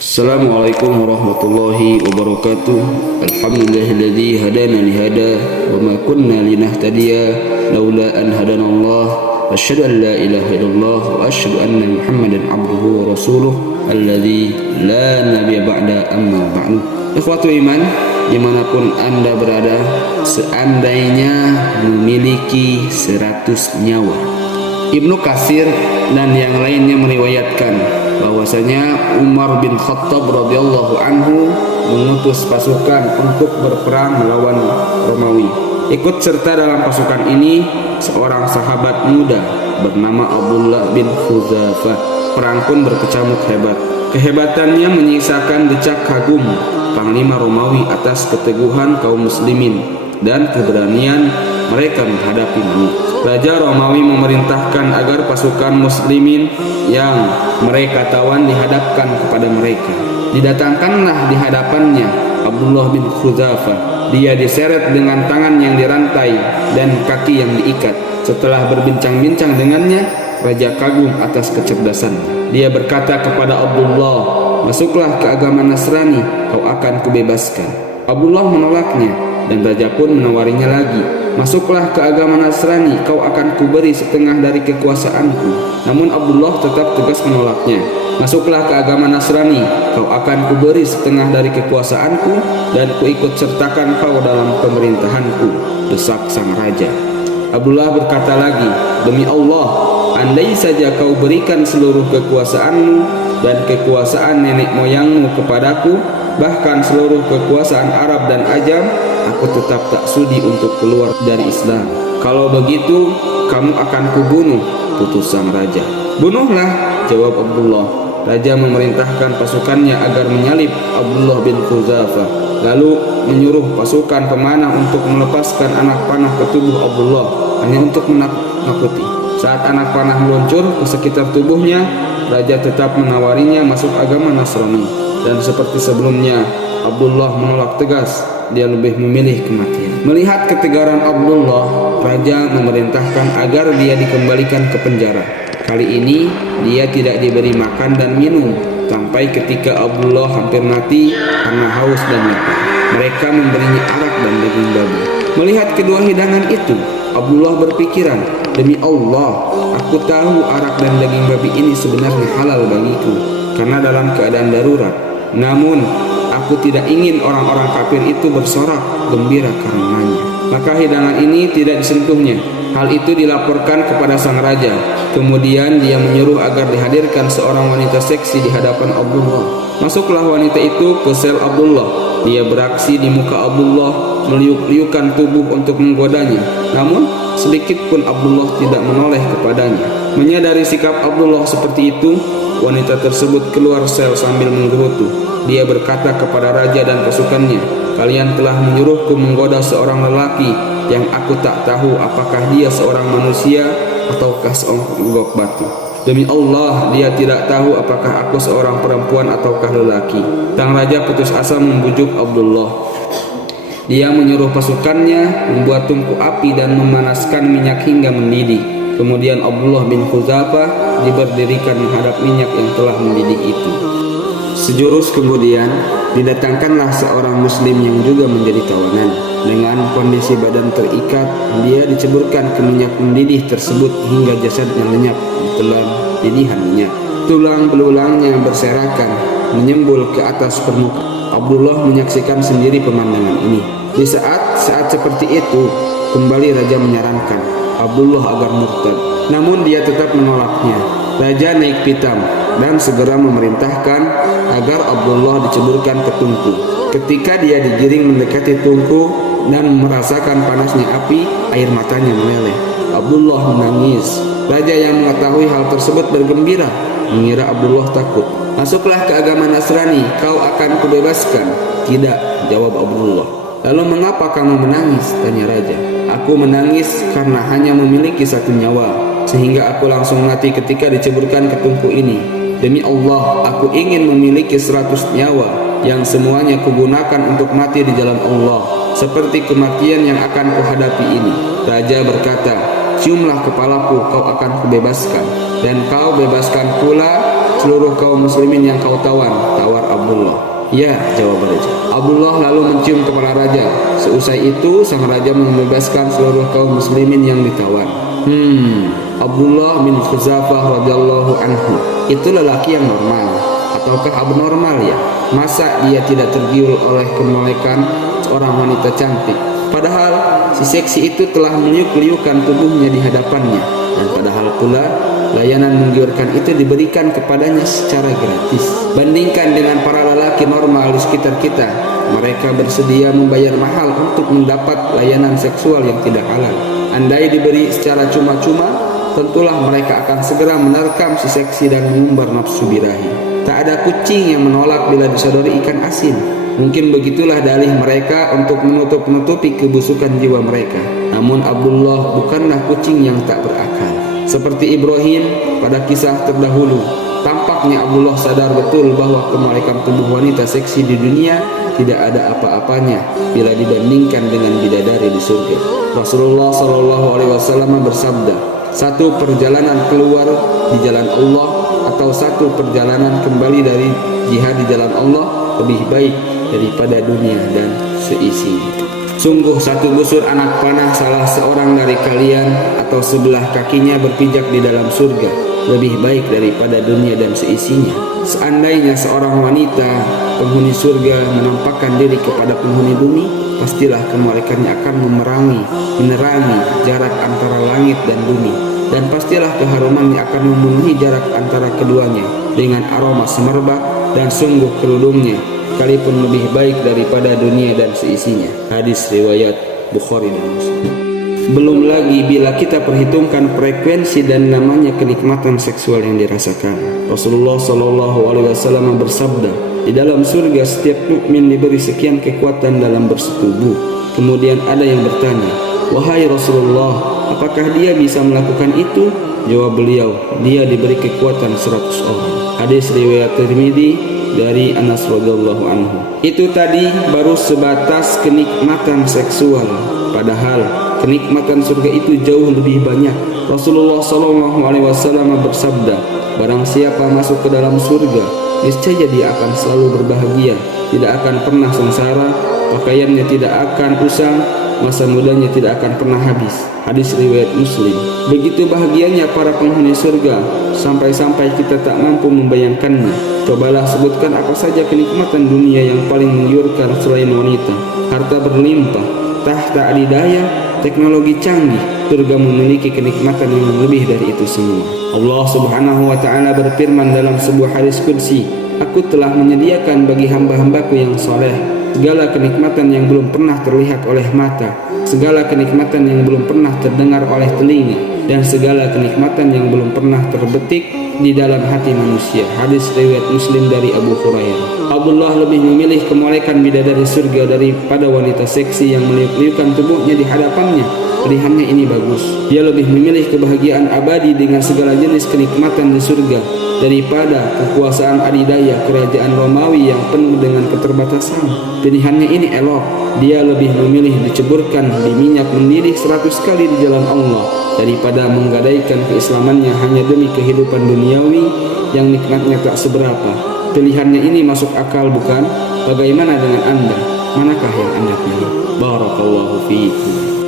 Assalamualaikum warahmatullahi wabarakatuh. Alhamdulillahilladzi hadana lihada wa ma kunna linahtadiya laula an hadanallah. Asyhadu an la ilaha illallah wa asyhadu anna Muhammadan abduhu wa rasuluh alladzi la nabiyya ba'da amma ba'du. Ikhwatu iman, dimanapun Anda berada, seandainya memiliki 100 nyawa. Ibnu Katsir dan yang lainnya meriwayatkan bahwasanya Umar bin Khattab radhiyallahu anhu mengutus pasukan untuk berperang melawan Romawi. Ikut serta dalam pasukan ini seorang sahabat muda bernama Abdullah bin Khuzafah. Perang pun berkecamuk hebat. Kehebatannya menyisakan decak kagum panglima Romawi atas keteguhan kaum muslimin dan keberanian mereka menghadapi musuh. Raja Romawi memerintahkan agar pasukan muslimin yang mereka tawan dihadapkan kepada mereka. Didatangkanlah di hadapannya Abdullah bin Khuzafah. Dia diseret dengan tangan yang dirantai dan kaki yang diikat. Setelah berbincang-bincang dengannya, raja kagum atas kecerdasannya. Dia berkata kepada Abdullah, "Masuklah ke agama Nasrani, kau akan kubebaskan." Abdullah menolaknya dan raja pun menawarinya lagi, "Masuklah ke agama Nasrani, kau akan kuberi setengah dari kekuasaanku." Namun Abdullah tetap tegas menolaknya. "Masuklah ke agama Nasrani, kau akan kuberi setengah dari kekuasaanku dan kuikut sertakan kau dalam pemerintahanku," desak sang raja. Abdullah berkata lagi, "Demi Allah, andai saja kau berikan seluruh kekuasaanmu dan kekuasaan nenek moyangmu kepadaku, bahkan seluruh kekuasaan Arab dan Ajam, aku tetap tak sudi untuk keluar dari Islam. Kalau begitu, kamu akan kubunuh," putus sang raja. "Bunuhlah," jawab Abdullah. Raja memerintahkan pasukannya agar menyalib Abdullah bin Khuzafah, lalu menyuruh pasukan pemanah untuk melepaskan anak panah ke tubuh Abdullah hanya untuk menakuti. Saat anak panah meluncur ke sekitar tubuhnya, raja tetap menawarinya masuk agama Nasrani. Dan seperti sebelumnya, Abdullah menolak tegas. Dia lebih memilih kematian. Melihat ketegaran Abdullah, raja memerintahkan agar dia dikembalikan ke penjara. Kali ini dia tidak diberi makan dan minum sampai ketika Abdullah hampir mati karena haus dan lapar. Mereka memberinya arak dan daging babi. Melihat kedua hidangan itu, Abdullah berpikiran, "Demi Allah, aku tahu arak dan daging babi ini sebenarnya halal bagiku karena dalam keadaan darurat. Namun aku tidak ingin orang-orang kafir itu bersorak gembira karenanya." Maka hidangan ini tidak disentuhnya. Hal itu dilaporkan kepada sang raja. Kemudian dia menyuruh agar dihadirkan seorang wanita seksi di hadapan Abdullah. Masuklah wanita itu ke sel Abdullah. Dia beraksi di muka Abdullah, meliuk-liukan tubuh untuk menggodanya. Namun sedikit pun Abdullah tidak menoleh kepadanya. Menyadari sikap Abdullah seperti itu, wanita tersebut keluar sel sambil menggerutu. Dia berkata kepada raja dan pasukannya, "Kalian telah menyuruhku menggoda seorang lelaki yang aku tak tahu apakah dia seorang manusia ataukah seonggok batu. Demi Allah, dia tidak tahu apakah aku seorang perempuan ataukah lelaki." Sang raja putus asa membujuk Abdullah. Dia menyuruh pasukannya membuat tungku api dan memanaskan minyak hingga mendidih. Kemudian Abdullah bin Khuzafah diberdirikan menghadap minyak yang telah mendidih itu. Sejurus kemudian didatangkanlah seorang muslim yang juga menjadi tawanan. Dengan kondisi badan terikat, dia diceburkan ke minyak mendidih tersebut hingga jasadnya lenyap ditelan didihan minyak. Tulang belulangnya berserakan menyembul ke atas permukaan. Abdullah menyaksikan sendiri pemandangan ini. Di saat seperti itu, kembali raja menyarankan Abdullah agar murtad. Namun dia tetap menolaknya. Raja naik pitam dan segera memerintahkan agar Abdullah diceburkan ke tungku. Ketika dia digiring mendekati tungku dan merasakan panasnya api, air matanya meleleh. Abdullah menangis. Raja yang mengetahui hal tersebut bergembira, mengira Abdullah takut. "Masuklah ke agama Nasrani, kau akan kubebaskan." "Tidak," jawab Abdullah. "Lalu mengapa kamu menangis?" tanya raja. "Aku menangis karena hanya memiliki 1 nyawa, sehingga aku langsung mati ketika diceburkan ke tungku ini. Demi Allah, aku ingin memiliki 100 nyawa yang semuanya kugunakan untuk mati di jalan Allah, seperti kematian yang akan kuhadapi ini." Raja berkata, "Ciumlah kepalaku, kau akan kubebaskan, dan kau bebaskan pula seluruh kaum muslimin yang kau tawan," tawar Ya, jawab raja. Abdullah lalu mencium kepala raja. Seusai itu sang raja membebaskan seluruh kaum muslimin yang ditawan. Abdullah bin Khuzafah radhiyallahu anhu itu lelaki yang normal ataukah abnormal ya? Masa dia tidak tergiur oleh kemolekan seorang wanita cantik? Padahal si seksi itu telah meliuk-liukan tubuhnya di hadapannya, dan padahal pula layanan menggiurkan itu diberikan kepadanya secara gratis. Bandingkan dengan para lelaki normal di sekitar kita, mereka bersedia membayar mahal untuk mendapat layanan seksual yang tidak halal. Andai diberi secara cuma-cuma, tentulah mereka akan segera menerkam si seksi dan mengumbar nafsu birahi. Tak ada kucing yang menolak bila disodori ikan asin. Mungkin begitulah dalih mereka untuk menutup-nutupi kebusukan jiwa mereka. Namun Abdullah bukanlah kucing yang tak berakal. Seperti Ibrahim pada kisah terdahulu, tampaknya Abdullah sadar betul bahwa kemalikan tubuh wanita seksi di dunia tidak ada apa-apanya bila dibandingkan dengan bidadari di surga. Rasulullah SAW bersabda, satu perjalanan keluar di jalan Allah atau satu perjalanan kembali dari jihad di jalan Allah lebih baik daripada dunia dan seisinya. Sungguh satu busur anak panah salah seorang dari kalian atau sebelah kakinya berpijak di dalam surga lebih baik daripada dunia dan seisinya. Seandainya seorang wanita penghuni surga menampakkan diri kepada penghuni bumi, pastilah kemalikannya akan menerangi jarak antara langit dan bumi, dan pastilah keharumannya akan memenuhi jarak antara keduanya dengan aroma semerbak, dan sungguh kerudungnya sekalipun lebih baik daripada dunia dan seisinya. Hadis riwayat Bukhari dan Muslim. Belum lagi bila kita perhitungkan frekuensi dan namanya kenikmatan seksual yang dirasakan. Rasulullah SAW bersabda, di dalam surga setiap mukmin diberi sekian kekuatan dalam bersetubuh. Kemudian ada yang bertanya, wahai Rasulullah, apakah dia bisa melakukan itu? Jawab beliau, dia diberi kekuatan 100 orang. Hadis riwayat Tirmidzi dari Anas radhiyallahu anhu. Itu tadi baru sebatas kenikmatan seksual, padahal kenikmatan surga itu jauh lebih banyak. Rasulullah SAW bersabda, barang siapa masuk ke dalam surga, niscaya dia akan selalu berbahagia, tidak akan pernah sengsara, pakaiannya tidak akan usang, masa mudanya tidak akan pernah habis. Hadis riwayat Muslim. Begitu bahagianya para penghuni surga, sampai-sampai kita tak mampu membayangkannya. Cobalah sebutkan apa saja kenikmatan dunia yang paling menggiurkan selain wanita, harta berlimpah, tahta adidaya, teknologi canggih. Surga memiliki kenikmatan yang lebih dari itu semua. Allah Subhanahu wa taala berfirman dalam sebuah hadis qudsi, aku telah menyediakan bagi hamba-hambaku yang soleh segala kenikmatan yang belum pernah terlihat oleh mata, segala kenikmatan yang belum pernah terdengar oleh telinga, dan segala kenikmatan yang belum pernah terbetik di dalam hati manusia. Hadis riwayat Muslim dari Abu Hurairah. Abdullah lebih memilih kemolekan bidadari surga daripada wanita seksi yang meliuk-liukan tubuhnya di hadapannya. Pilihannya ini bagus. Dia lebih memilih kebahagiaan abadi dengan segala jenis kenikmatan di surga daripada kekuasaan adidaya kerajaan Romawi yang penuh dengan keterbatasan. Pilihannya ini elok. Dia lebih memilih diceburkan di minyak mendidih 100 kali di jalan Allah daripada menggadaikan keislamannya hanya demi kehidupan duniawi yang nikmatnya tak seberapa. Pilihannya ini masuk akal bukan? Bagaimana dengan Anda? Manakah yang Anda pilih? Barakallahu fiikum.